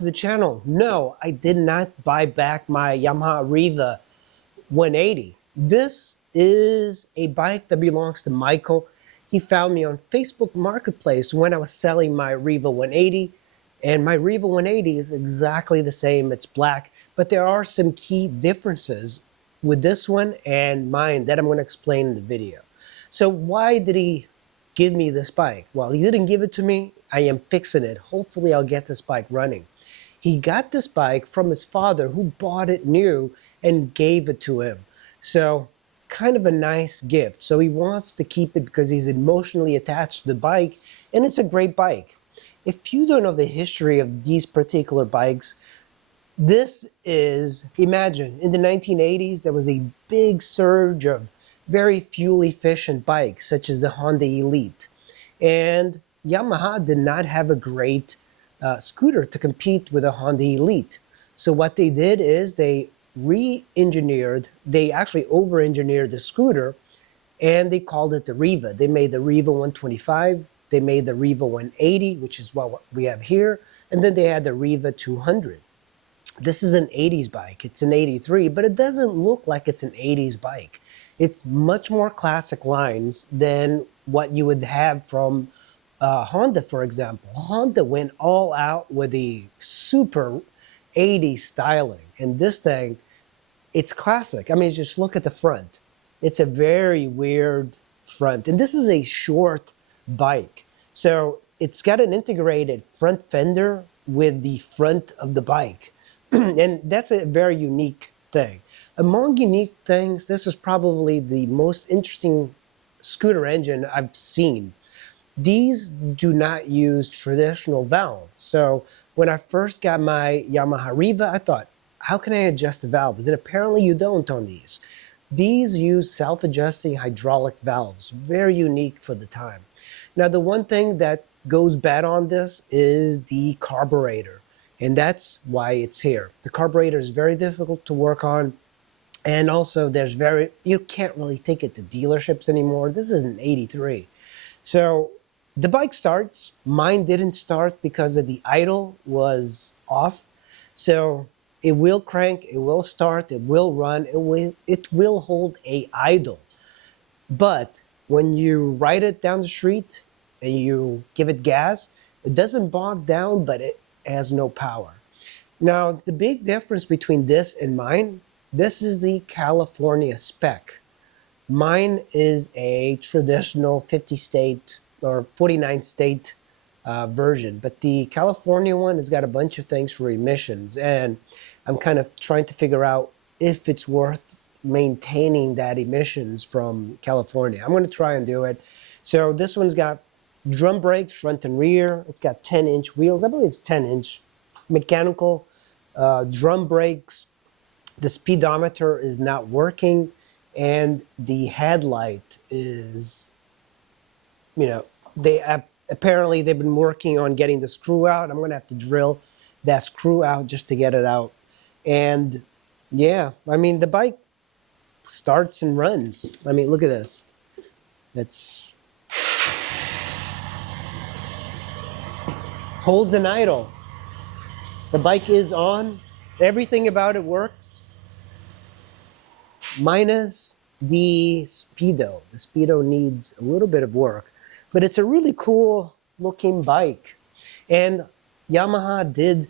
to the channel. No, I did not buy back my Yamaha Riva 180. This is a bike that belongs to Michael. He found me on Facebook Marketplace when I was selling my Riva 180, and my Riva 180 is exactly the same. It's black, but there are some key differences with this one and mine that I'm going to explain in the video. So why did he give me this bike? Well, he didn't give it to me. I am fixing it. Hopefully I'll get this bike running. He got this bike from his father, who bought it new and gave it to him. So kind of a nice gift. So he wants to keep it because he's emotionally attached to the bike, and it's a great bike. If you don't know the history of these particular bikes, this is, imagine, in the 1980s, there was a big surge of very fuel-efficient bikes, such as the Honda Elite. And Yamaha did not have a great scooter to compete with a Honda Elite. So what they did is they actually over-engineered the scooter, and they called it the Riva. They made the Riva 125, they made the Riva 180, which is what we have here, and then they had the Riva 200. This is an 80s bike. It's an 83, but it doesn't look like it's an 80s bike. It's much more classic lines than what you would have from Honda, for example. Honda went all out with the super 80s styling, and this thing, it's classic. I mean, just look at the front. It's a very weird front, and this is a short bike. So it's got an integrated front fender with the front of the bike. And that's a very unique thing. Among unique things, this is probably the most interesting scooter engine I've seen. These do not use traditional valves. So when I first got my Yamaha Riva, I thought, how can I adjust the valves? And apparently you don't on these. These use self-adjusting hydraulic valves, very unique for the time. Now, the one thing that goes bad on this is the carburetor. And that's why it's here. The carburetor is very difficult to work on. And also you can't really take it to dealerships anymore. This is an 83. So the bike starts. Mine didn't start because of the idle was off. So it will crank, it will start, it will run, it will hold a idle. But when you ride it down the street and you give it gas, it doesn't bog down, but it has no power. Now, the big difference between this and mine, this is the California-spec. Mine is a traditional 50-state or 49-state version, but the California one has got a bunch of things for emissions, and I'm kind of trying to figure out if it's worth maintaining that emissions from California. I'm going to try and do it. So this one's got drum brakes, front and rear. It's got 10-inch wheels. I believe it's 10-inch. Mechanical drum brakes. The speedometer is not working, and the headlight is, apparently they've been working on getting the screw out. I'm going to have to drill that screw out just to get it out. And yeah, I mean, the bike starts and runs. I mean, look at this. It's holds an idle. The bike is on. Everything about it works. Minus the speedo. The speedo needs a little bit of work, but it's a really cool looking bike. And Yamaha did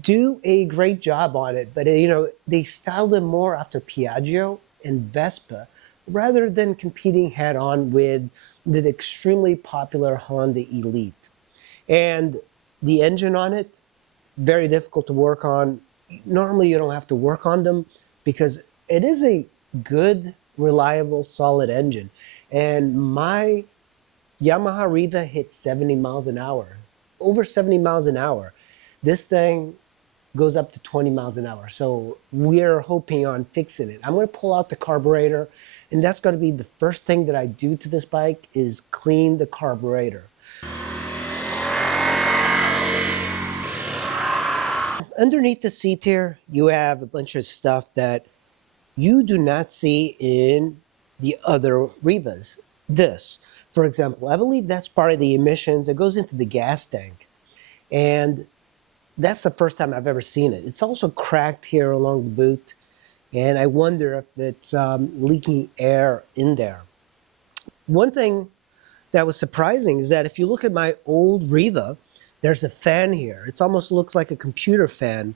do a great job on it, but they styled it more after Piaggio and Vespa rather than competing head on with the extremely popular Honda Elite. And the engine on it, very difficult to work on. Normally you don't have to work on them because it is a good, reliable, solid engine. And my Yamaha Riva hit 70 miles an hour, over 70 miles an hour. This thing goes up to 20 miles an hour. So we're hoping on fixing it. I'm going to pull out the carburetor, and that's going to be the first thing that I do to this bike is clean the carburetor. Underneath the seat here, you have a bunch of stuff that you do not see in the other Rivas. This, for example, I believe that's part of the emissions. It goes into the gas tank. And That's the first time I've ever seen it. It's also cracked here along the boot, and I wonder if it's leaking air in there. One thing that was surprising is that if you look at my old Riva, there's a fan here. It almost looks like a computer fan,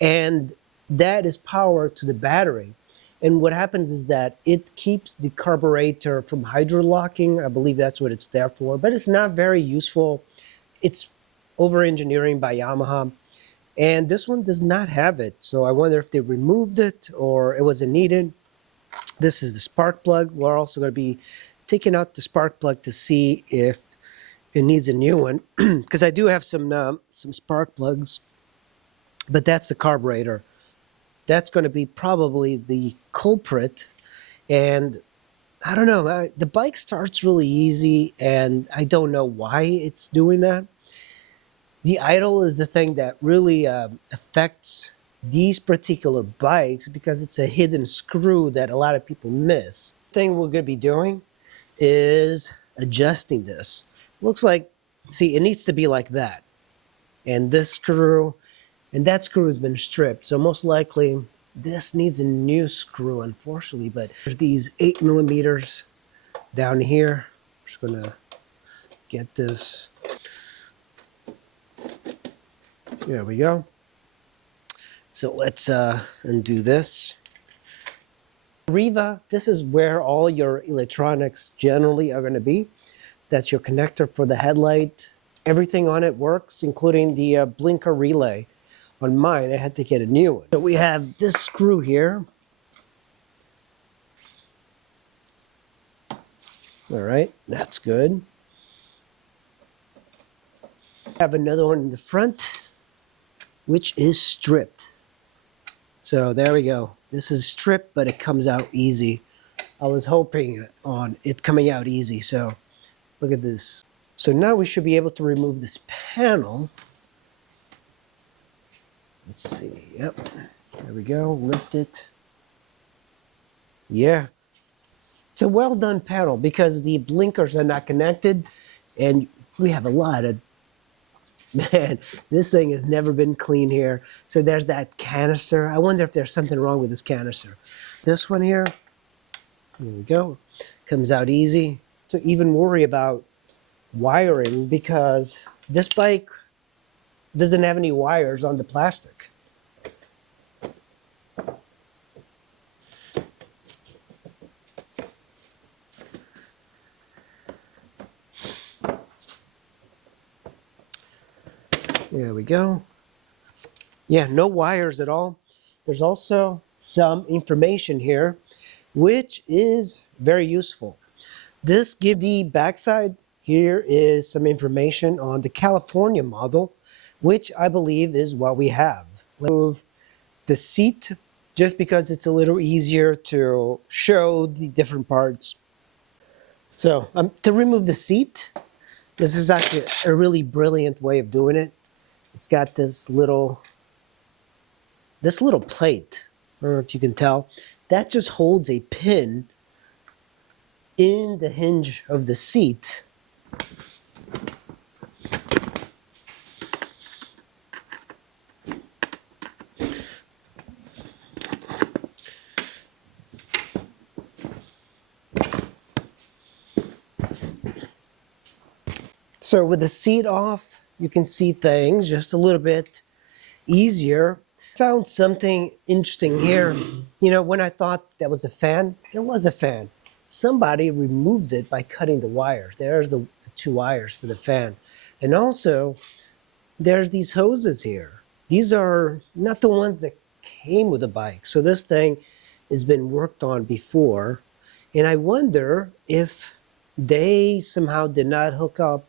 and that is power to the battery. And what happens is that it keeps the carburetor from hydrolocking. I believe that's what it's there for, but it's not very useful. It's over-engineering by Yamaha, and this one does not have it. So I wonder if they removed it or it wasn't needed. This is the spark plug. We're also going to be taking out the spark plug to see if it needs a new one, because I do have some spark plugs, but that's the carburetor. That's going to be probably the culprit. And I don't know, the bike starts really easy, and I don't know why it's doing that. The idle is the thing that really affects these particular bikes, because it's a hidden screw that a lot of people miss. The thing we're going to be doing is adjusting this. Looks like, see, it needs to be like that. And this screw, and that screw has been stripped. So most likely this needs a new screw, unfortunately. But there's these 8mm down here. I'm just going to get this. There we go. So let's undo this. Riva, this is where all your electronics generally are going to be. That's your connector for the headlight. Everything on it works, including the blinker relay. On mine, I had to get a new one. So we have this screw here. All right, that's good. I have another one in the front, which is stripped. So there we go. This is stripped, but it comes out easy. I was hoping on it coming out easy, so look at this. So now we should be able to remove this panel. Let's see, yep, there we go, lift it. Yeah, it's a well done panel because the blinkers are not connected, and we have a lot of, man, this thing has never been clean here. So there's that canister. I wonder if there's something wrong with this canister. This one here, there we go, comes out easy. To even worry about wiring, because this bike doesn't have any wires on the plastic. There we go. Yeah, no wires at all. There's also some information here, which is very useful. This gives the backside. Here is some information on the California model, which I believe is what we have. Let's move the seat, just because it's a little easier to show the different parts. So to remove the seat, this is actually a really brilliant way of doing it. It's got this little plate, I don't know if you can tell, that just holds a pin in the hinge of the seat. So with the seat off, you can see things just a little bit easier. Found something interesting here. You know, when I thought that was a fan, there was a fan. Somebody removed it by cutting the wires. There's the two wires for the fan. And also, there's these hoses here. These are not the ones that came with the bike. So this thing has been worked on before. And I wonder if they somehow did not hook up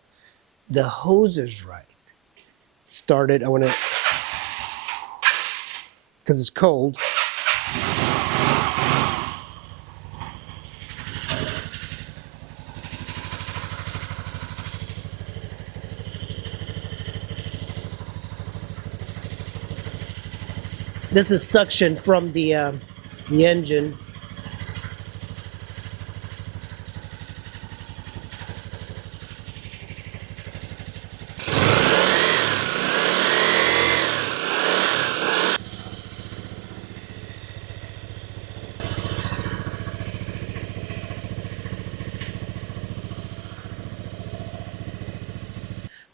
the hoses right. Started, I want to, because it's cold. This is suction from the engine.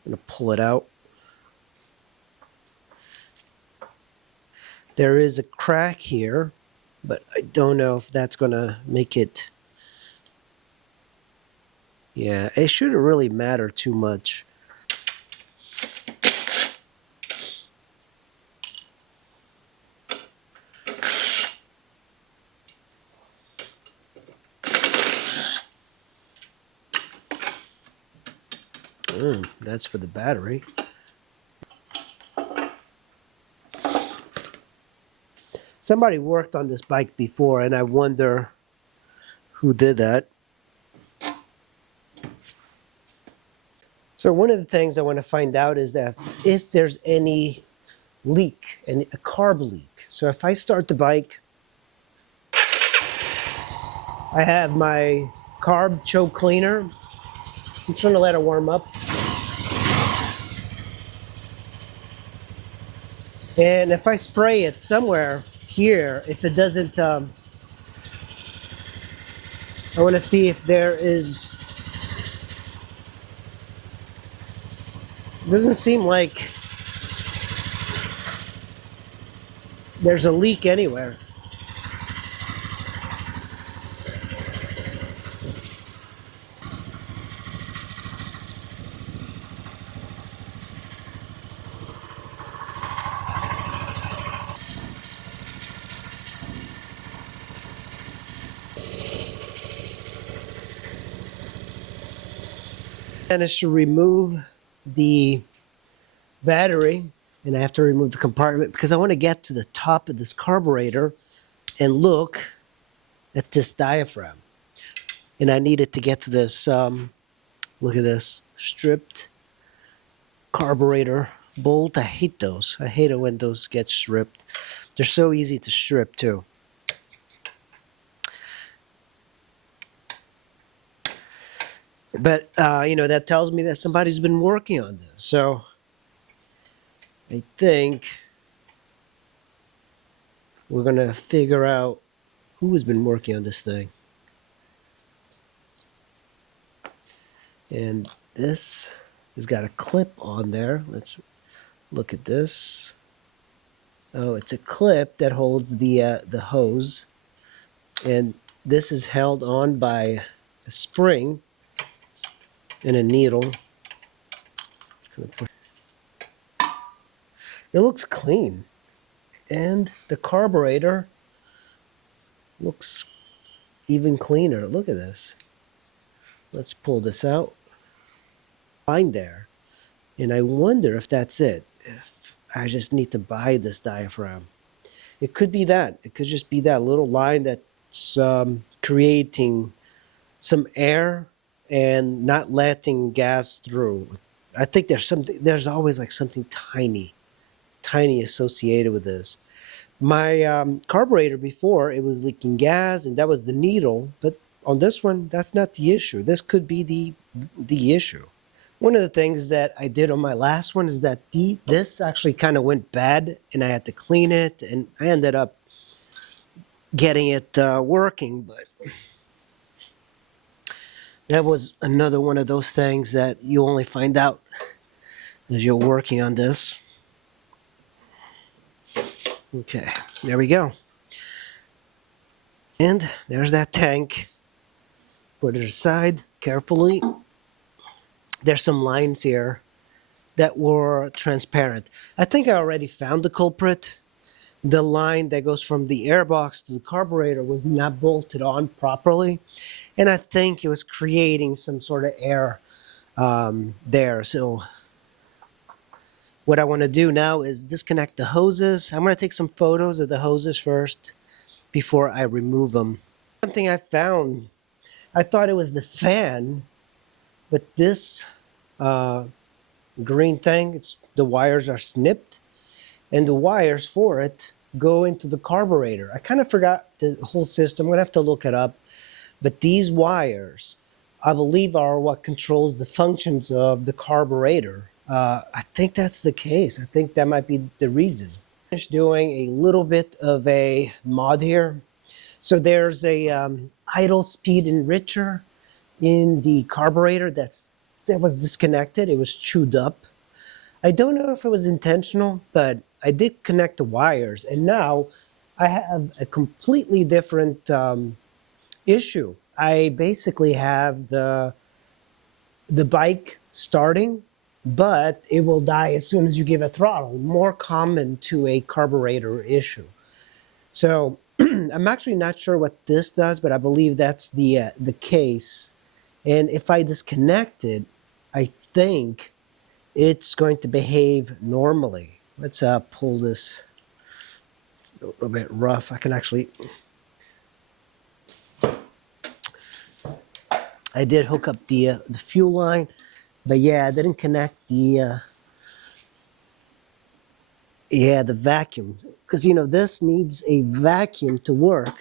I'm going to pull it out. There is a crack here, but I don't know if that's going to make it. Yeah, it shouldn't really matter too much. That's for the battery. Somebody worked on this bike before, and I wonder who did that. So one of the things I want to find out is that if there's any leak, a carb leak. So if I start the bike, I have my carb choke cleaner. I'm trying to let it warm up. And if I spray it somewhere here, if it doesn't, I want to see if there is, it doesn't seem like there's a leak anywhere. And it's to remove the battery, and I have to remove the compartment because I want to get to the top of this carburetor and look at this diaphragm. And I needed to get to this, look at this, stripped carburetor bolt. I hate those. I hate it when those get stripped. They're so easy to strip too. But, that tells me that somebody's been working on this. So I think we're going to figure out who has been working on this thing. And this has got a clip on there. Let's look at this. Oh, it's a clip that holds the hose. And this is held on by a spring and a needle. It looks clean. And the carburetor looks even cleaner. Look at this. Let's pull this out. Line there. And I wonder if that's it. If I just need to buy this diaphragm. It could be that. It could just be that little line that's creating some air and not letting gas through. I think there's always like something tiny associated with this. My carburetor before, it was leaking gas, and that was the needle. But on this one, that's not the issue. This could be the issue. One of the things that I did on my last one is that this actually kind of went bad, and I had to clean it, and I ended up getting it working. But that was another one of those things that you only find out as you're working on this. Okay, there we go. And there's that tank. Put it aside carefully. There's some lines here that were transparent. I think I already found the culprit. The line that goes from the airbox to the carburetor was not bolted on properly. And I think it was creating some sort of air there. So what I want to do now is disconnect the hoses. I'm going to take some photos of the hoses first before I remove them. Something I found, I thought it was the fan, but this green thing, the wires are snipped, and the wires for it go into the carburetor. I kind of forgot the whole system. I'm going to have to look it up. But these wires, I believe, are what controls the functions of the carburetor. I think that's the case. I think that might be the reason. I'm just doing a little bit of a mod here. So there's a idle speed enricher in the carburetor that's that was disconnected. It was chewed up. I don't know if it was intentional, but I did connect the wires, and now I have a completely different issue. I basically have the bike starting, but it will die as soon as you give it throttle. More common to a carburetor issue. So I'm actually not sure what this does, but I believe that's the case. And if I disconnect it, I think it's going to behave normally. Let's pull this. It's a little bit rough. I can actually. I did hook up the fuel line, but yeah, I didn't connect the vacuum, because this needs a vacuum to work.